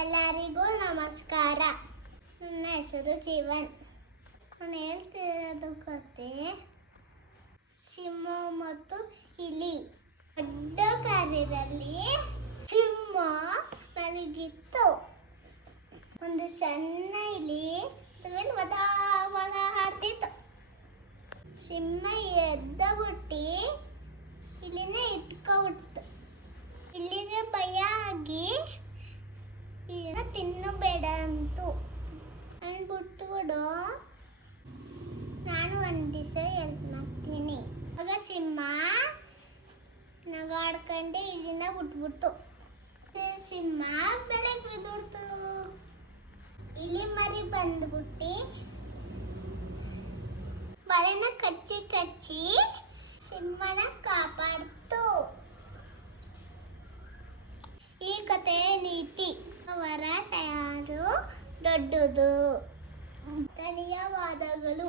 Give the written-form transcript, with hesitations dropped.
ಎಲ್ಲರಿಗೂ ನಮಸ್ಕಾರ. ನನ್ನ ಹೆಸರು ಜೀವನ್. ನಾನು ಹೇಳ್ತಿರೋದು ಕತೆ ಸಿಂಹ ಮತ್ತು ಇಲಿ. ದೊಡ್ಡ ಕಾರ್ಯದಲ್ಲಿ ಸಿಂಹ ಮಲಗಿತ್ತು. ಒಂದು ಸಣ್ಣ ಇಲಿ ವದ ವದ ಆಡ್ತಿತ್ತು. ಸಿಂಹ ಎದ್ದ ಬಿಟ್ಟು ಇಲಿನ ಇಟ್ಕೊಬಿಡ್ತು. ಇಲ್ಲಿಗೆ ಭಯ ಆಗಿ ತಿನ್ನಬೇಡ ಅಂತು. ನಾನು ಬಿಟ್ಬಿಡು, ನಾನು ಒಂದು ದಿವಸ ಹೆಲ್ಪ್ ಮಾಡ್ತೀನಿ. ಆಗ ಸಿಂಹ ನಗಾಡ್ಕೊಂಡೆ ಇಲ್ಲಿಂದ ಬಿಟ್ಬಿಡ್ತು. ಸಿಂಹ ಬೆಲೆಗೆ ಬಿದ್ದುಬಿಡ್ತು. ಇಲಿ ಮರಿ ಬಂದ್ಬಿಟ್ಟು ಬಲೆನ ಕಚ್ಚಿ ಕಚ್ಚಿ ಸಿಂಹನ ಕಾಪಾಡ್ತು. ಈ ಕಥೆ ನೀತಿ: ಅವರ ಸಾರು ದೊಡ್ಡದು. ಧನ್ಯವಾದಗಳು.